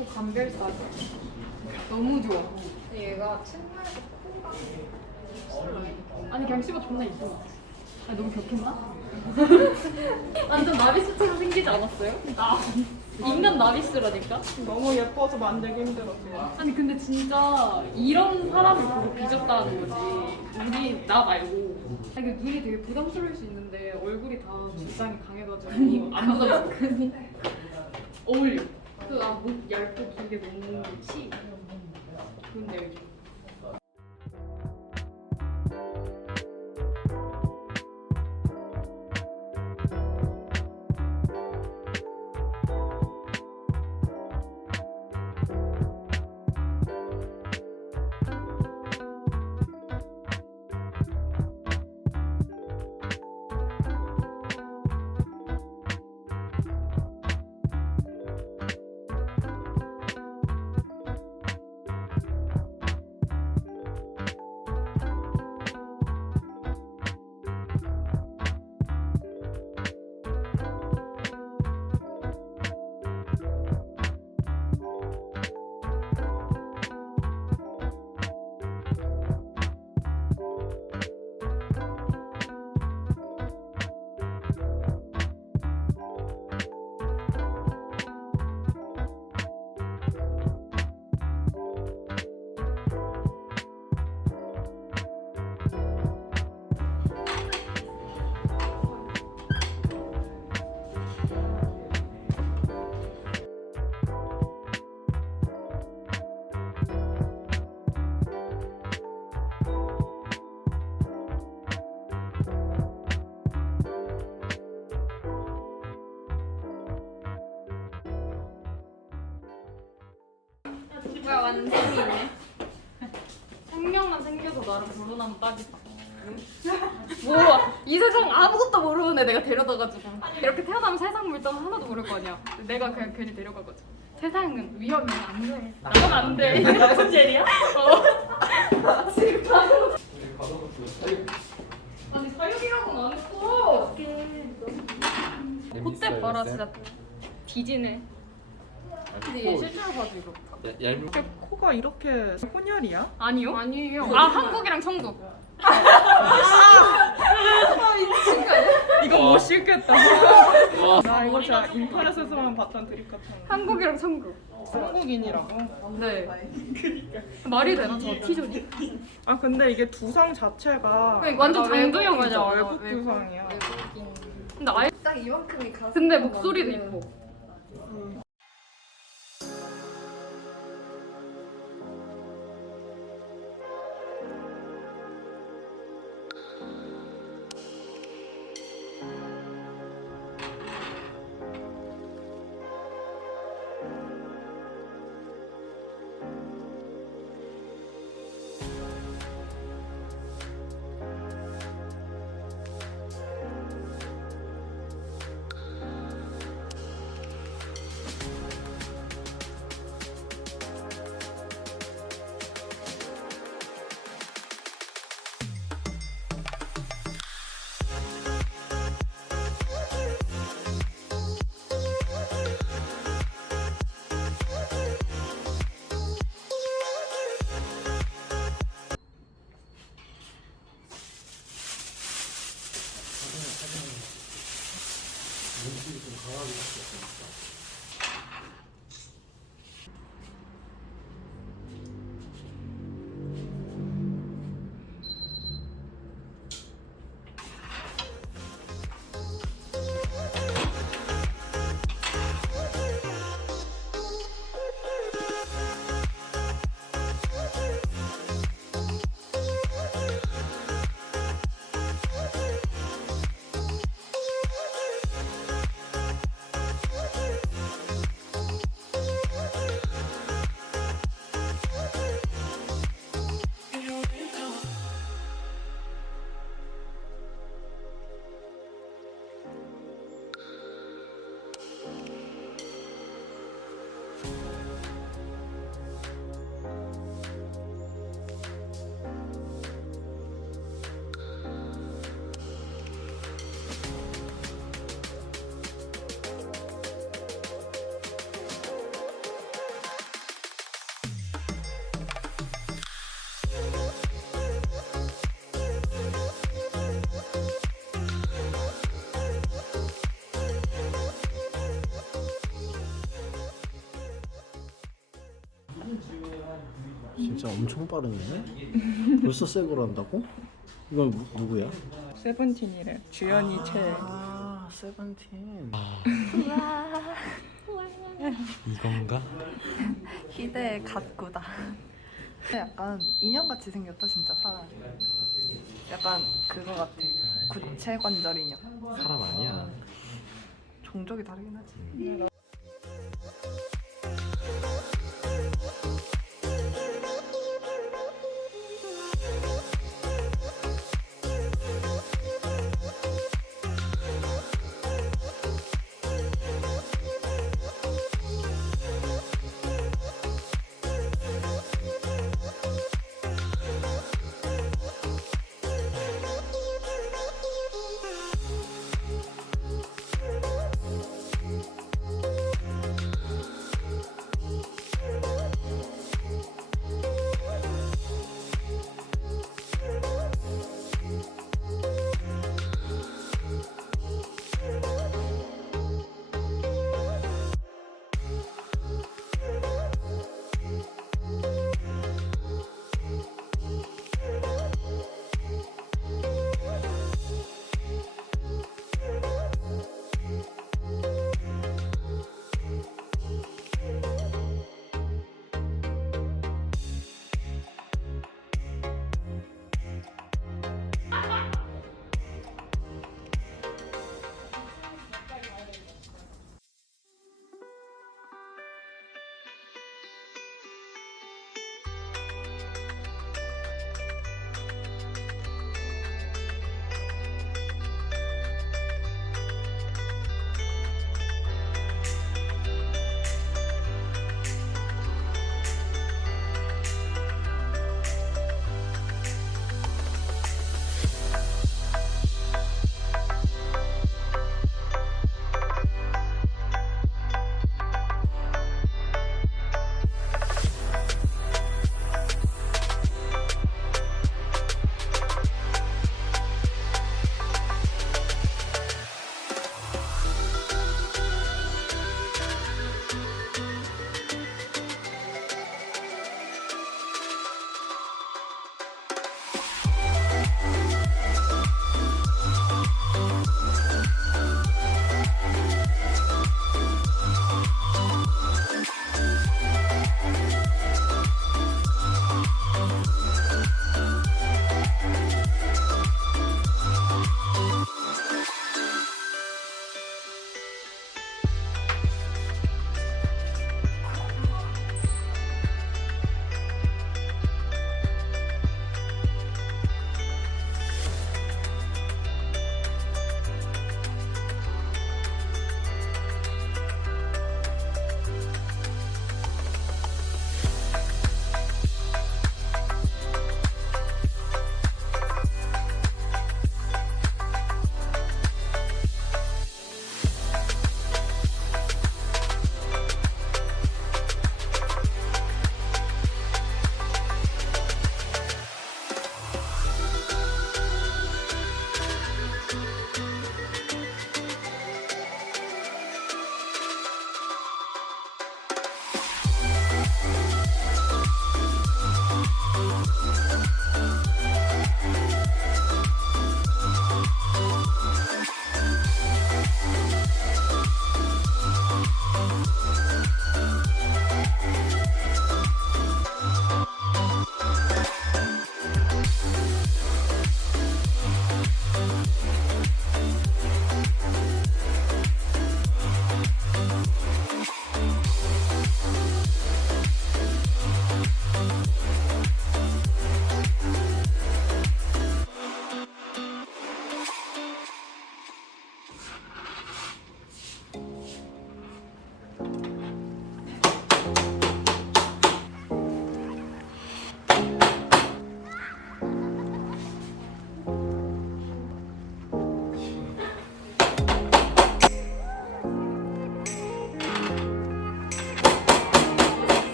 코 감별사죠. 너무 좋아. 얘가 친구에서 코가 아니 그냥 씹어 존나 이뻐. 아니 너무 격했나? 완전 나비스처럼 생기지 않았어요? 인간 나비스라니까? 너무 예뻐서 만들기 힘들었어요. 아니 근데 진짜 이런 사람을 보고 빚었다는 거지. 나 말고. 아니 그 눈이 되게 부담스러울 수 있는데 얼굴이 다 주장이 강해가지고 안 부담스럽고 어울려. 목 얇고 길게 너무 치. 좋은데 요즘. 뭐야 완성이네. 생명만 생겨서 나를 불어나면 딱이다. 뭐 이 세상 아무것도 모르는 애 내가 데려다가지고 이렇게 태어나면 세상 물정 하나도 모를 거 아니야. 내가 그냥 괜히 데려가가지고 세상은 위험이 안 돼. 나가면 안 돼. 무슨 젤이야? 지금 가서 아니 사육이라고는 안 했어. 콧대 봐라 진짜 뒤지네. 근데 얘 실제로 봐도 이거 이렇게 코가 이렇게 혼혈이야? 아니요? 아니에요. 한국이랑 천국. 미친 거 아니야? 이거 못 씹겠다. 나 이거 진짜 인터넷에서만 봤던 드립 같은 거. 한국이랑 천국. 한국인이라고? 네. 말이 되나 저 티존이? 아 근데 이게 두상 자체가 완전 장두형 맞아. 월북 두상이야. 근데 아예 딱 이만큼이 가슴. 근데 목소리도 이뻐. 진짜 엄청 빠르네. 벌써 새 걸 한다고? 이건 누구야? 세븐틴이래. 주연이 최애. 아 세븐틴. 이건가? 희대의 갓구다. 약간 인형같이 생겼다 진짜 사람. 약간 그거 같아. 구체 관절 인형. 사람 아니야. 종족이 다르긴 하지.